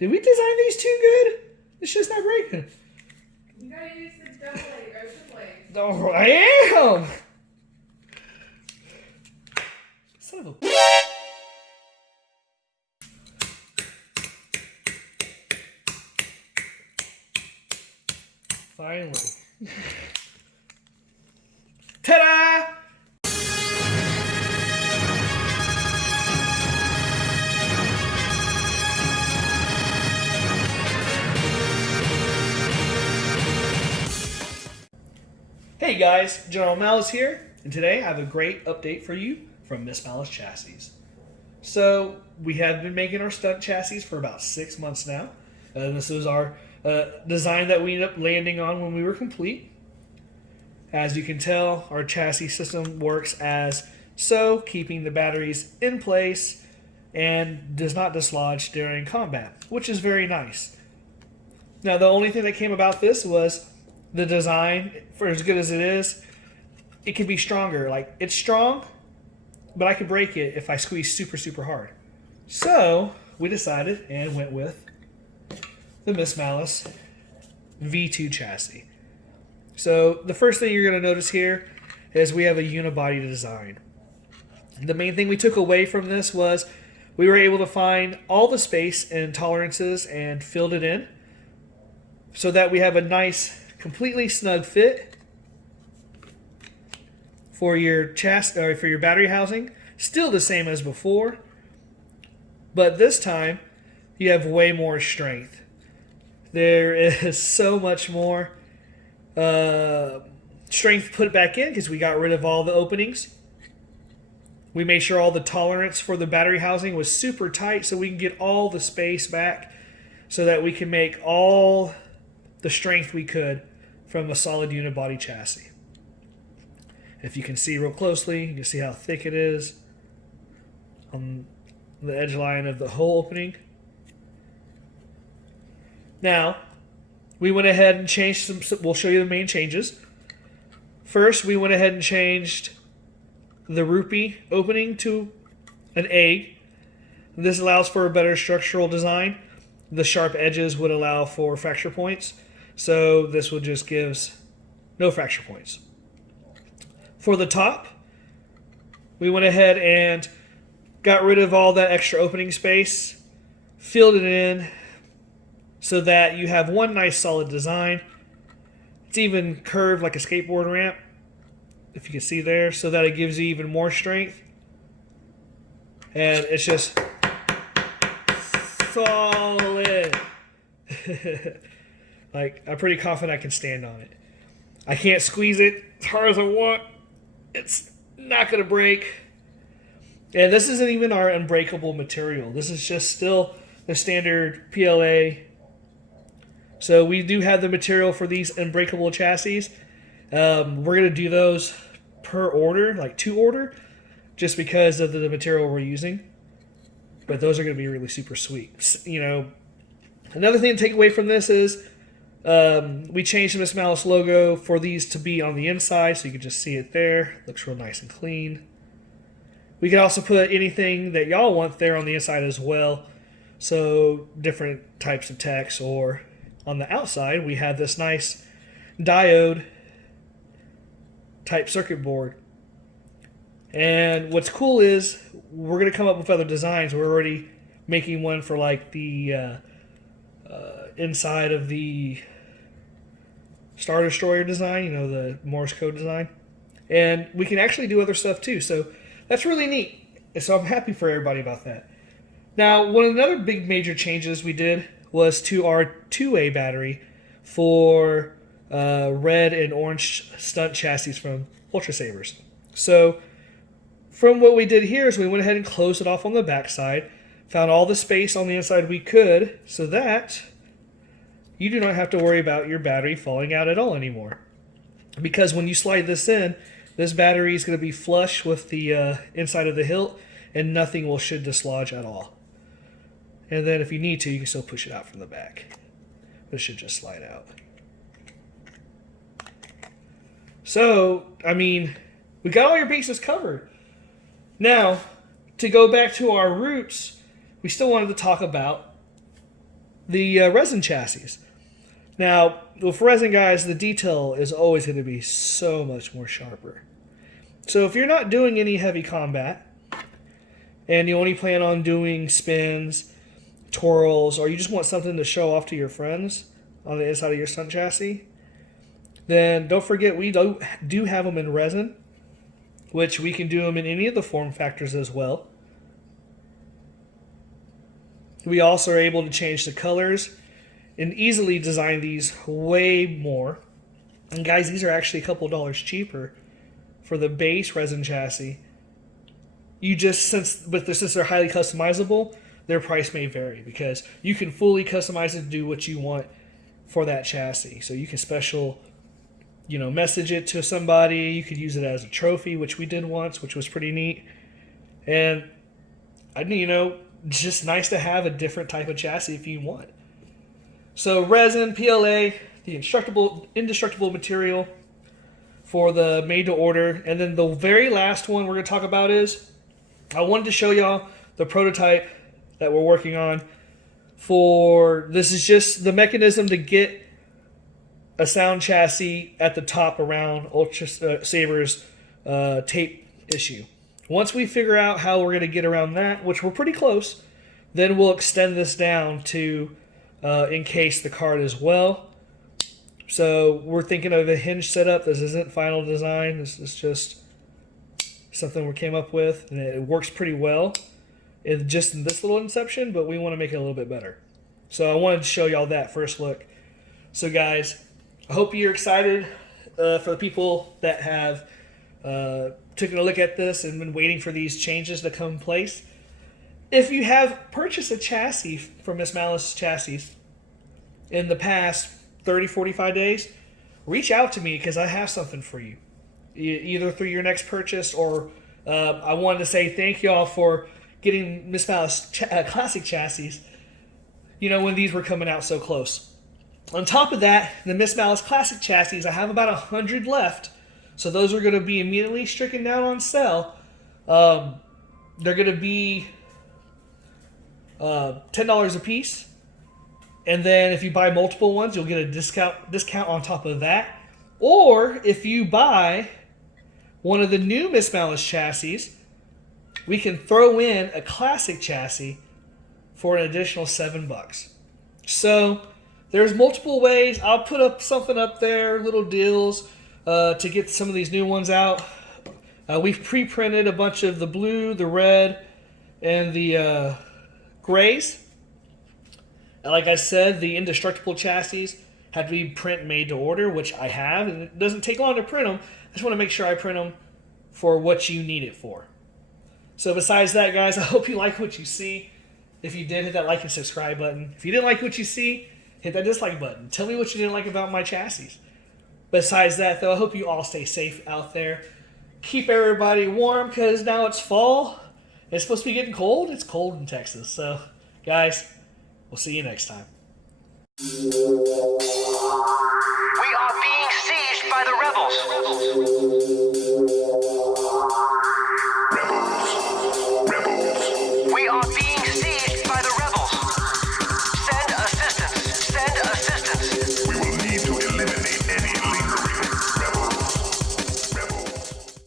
Did we design these too good? It's just not breaking. You gotta use the double leg or triple leg. Oh, I am! Son of a... Finally. Ta-da! Hey guys, General Malice here, and today I have a great update for you from MsMalice Chassis. So, we have been making our stunt chassis for about 6 months now. This was our design that we ended up landing on when we were complete. As you can tell, our chassis system works as so, keeping the batteries in place and does not dislodge during combat, which is very nice. Now, the only thing that came about this was the design. For as good as it is, it can be stronger. Like, it's strong, but I could break it if I squeeze super, super hard. So, we decided and went with the MsMalice V2 chassis. So, the first thing you're going to notice here is we have a unibody design. The main thing we took away from this was we were able to find all the space and tolerances and filled it in so that we have a nice, completely snug fit for your chassis or for your battery housing. Still the same as before, but this time you have way more strength. There is so much more strength put back in because we got rid of all the openings. We made sure all the tolerance for the battery housing was super tight so we can get all the space back so that we can make all the strength we could from a solid unibody chassis. If you can see real closely, you can see how thick it is on the edge line of the hole opening. Now, we went ahead and changed some, we'll show you the main changes. First, we went ahead and changed the rupee opening to an egg. This allows for a better structural design. The sharp edges would allow for fracture points. So this will just gives no fracture points. For the top, we went ahead and got rid of all that extra opening space, filled it in so that you have one nice solid design. It's even curved like a skateboard ramp, if you can see there, so that it gives you even more strength. And it's just solid. Like, I'm pretty confident I can stand on it. I can't squeeze it as hard as I want. It's not going to break. And this isn't even our unbreakable material. This is just still the standard PLA. So we do have the material for these unbreakable chassis. We're going to do those per order, like to order, just because of the material we're using. But those are going to be really super sweet. You know, another thing to take away from this is we changed the MsMalice logo for these to be on the inside, so you can just see it there. Looks real nice and clean. We can also put anything that y'all want there on the inside as well. So different types of text, or on the outside, we have this nice diode type circuit board. And what's cool is we're going to come up with other designs. We're already making one for like the inside of the Star Destroyer design, you know, the Morse code design. And we can actually do other stuff too. So that's really neat. And so I'm happy for everybody about that. Now, one of the other big major changes we did was to our 2A battery for red and orange stunt chassis from Ultrasabers. So from what we did here is we went ahead and closed it off on the back side, found all the space on the inside we could, so that you do not have to worry about your battery falling out at all anymore. Because when you slide this in, this battery is going to be flush with the inside of the hilt, and nothing should dislodge at all. And then if you need to, you can still push it out from the back. But it should just slide out. So, I mean, we got all your bases covered. Now, to go back to our roots, we still wanted to talk about the resin chassis. Now, with resin, guys, the detail is always going to be so much more sharper. So if you're not doing any heavy combat, and you only plan on doing spins, twirls, or you just want something to show off to your friends on the inside of your stunt chassis, then don't forget we do have them in resin, which we can do them in any of the form factors as well. We also are able to change the colors and easily design these way more. And guys, these are actually a couple dollars cheaper for the base resin chassis. Since they're highly customizable, their price may vary because you can fully customize it to do what you want for that chassis. So you can special, message it to somebody. You could use it as a trophy, which we did once, which was pretty neat. And it's just nice to have a different type of chassis if you want. So resin, PLA, the indestructible material for the made to order. And then the very last one we're going to talk about is, I wanted to show y'all the prototype that we're working on this is just the mechanism to get a sound chassis at the top around Ultrasabers tape issue. Once we figure out how we're going to get around that, which we're pretty close, then we'll extend this down to encase the card as well. So we're thinking of a hinge setup. This isn't final design. This is just something we came up with, and it works pretty well. It's just in this little inception, but we want to make it a little bit better. So I wanted to show y'all that first look. So guys, I hope you're excited for the people that have taken a look at this and been waiting for these changes to come in place. If you have purchased a chassis from MsMalice Chassis in the past 30, 45 days, reach out to me because I have something for you. Either through your next purchase or I wanted to say thank y'all for getting MsMalice Classic Chassis, when these were coming out so close. On top of that, the MsMalice Classic Chassis, I have about 100 left. So those are going to be immediately stricken down on sale. They're going to be $10 a piece. And then if you buy multiple ones, you'll get a discount on top of that. Or if you buy one of the new MsMalice chassis, we can throw in a classic chassis for an additional $7. So there's multiple ways. I'll put up something up there, little deals to get some of these new ones out. We've pre-printed a bunch of the blue, the red, and the grays. And like I said, the indestructible chassis had to be print made to order, which I have, and it doesn't take long to print them. I just want to make sure I print them for what you need it for. So besides that, guys, I hope you like what you see. If you did, hit that like and subscribe button. If you didn't like what you see, hit that dislike button. Tell me what you didn't like about my chassis. Besides that, though, I hope you all stay safe out there. Keep everybody warm because now it's fall. It's supposed to be getting cold. It's cold in Texas. So, guys, we'll see you next time. We are being sieged by the rebels.